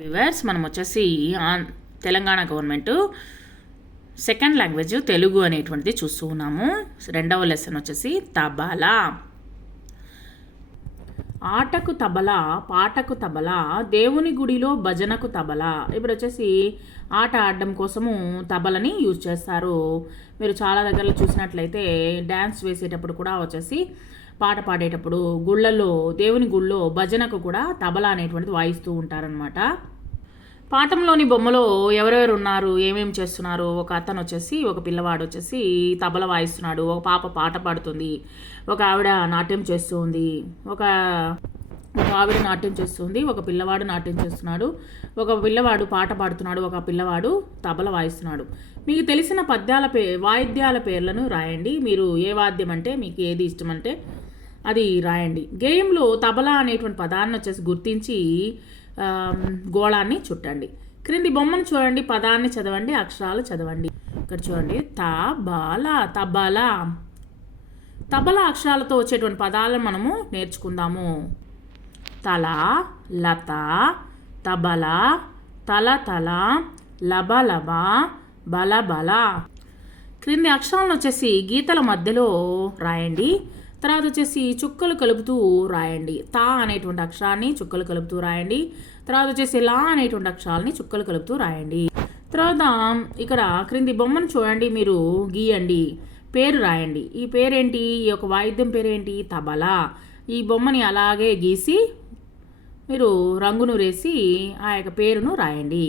Viewers మనం వచ్చేసి Telangana government second language Telugu అనేటువంటిది చూస్తూ ఉన్నాము. రెండవ లెసన్ వచ్చేసి తబలా. ఆటకు తబలా, పాటకు తబలా, దేవుని గుడిలో భజనకు తబలా. ఇప్పుడు వచ్చేసి ఆట ఆడడం కోసము తబలని యూజ్ చేస్తారు. మీరు చాలా దగ్గరలో చూసినట్లయితే డ్యాన్స్ వేసేటప్పుడు కూడా వచ్చేసి పాట పాడేటప్పుడు గుళ్ళల్లో, దేవుని గుళ్ళో భజనకు కూడా తబలా అనేటువంటిది వాయిస్తూ ఉంటారనమాట. పాఠంలోని బొమ్మలో ఎవరెవరు ఉన్నారు, ఏమేమి చేస్తున్నారు, ఒక అతను వచ్చేసి, ఒక పిల్లవాడు వచ్చేసి తబల వాయిస్తున్నాడు, ఒక పాప పాట పాడుతుంది, ఒక ఆవిడ నాట్యం చేస్తుంది, ఒక ఆవిడ నాట్యం చేస్తుంది, ఒక పిల్లవాడు నాట్యం చేస్తున్నాడు, ఒక పిల్లవాడు పాట పాడుతున్నాడు, ఒక పిల్లవాడు తబల వాయిస్తున్నాడు. మీకు తెలిసిన వాయిద్యాల పేర్లను రాయండి. మీరు ఏ వాద్యం అంటే మీకు ఏది ఇష్టమంటే అది రాయండి. గేయంలో తబలా అనేటువంటి పదాన్ని వచ్చేసి గుర్తించి గోళాన్ని చుట్టండి. క్రింది బొమ్మను చూడండి, పదాన్ని చదవండి, అక్షరాలు చదవండి. ఇక్కడ చూడండి, తబలా. తబలా తబలా అక్షరాలతో వచ్చేటువంటి పదాలను మనము నేర్చుకుందాము. తల, లత, తబల, తల తల, లబ లబ, బల బల. క్రింది అక్షరాలను వచ్చేసి గీతల మధ్యలో రాయండి. తర్వాత వచ్చేసి చుక్కలు కలుపుతూ రాయండి. తా అనేటువంటి అక్షరాన్ని చుక్కలు కలుపుతూ రాయండి. తర్వాత వచ్చేసి లా అనేటువంటి అక్షరాలని చుక్కలు కలుపుతూ రాయండి. తర్వాత ఇక్కడ క్రింది బొమ్మను చూడండి, మీరు గీయండి, పేరు రాయండి. ఈ పేరేంటి, ఈ యొక్క వాయిద్యం పేరేంటి, తబలా. ఈ బొమ్మని అలాగే గీసి మీరు రంగును వేసి ఆ యొక్క పేరును రాయండి.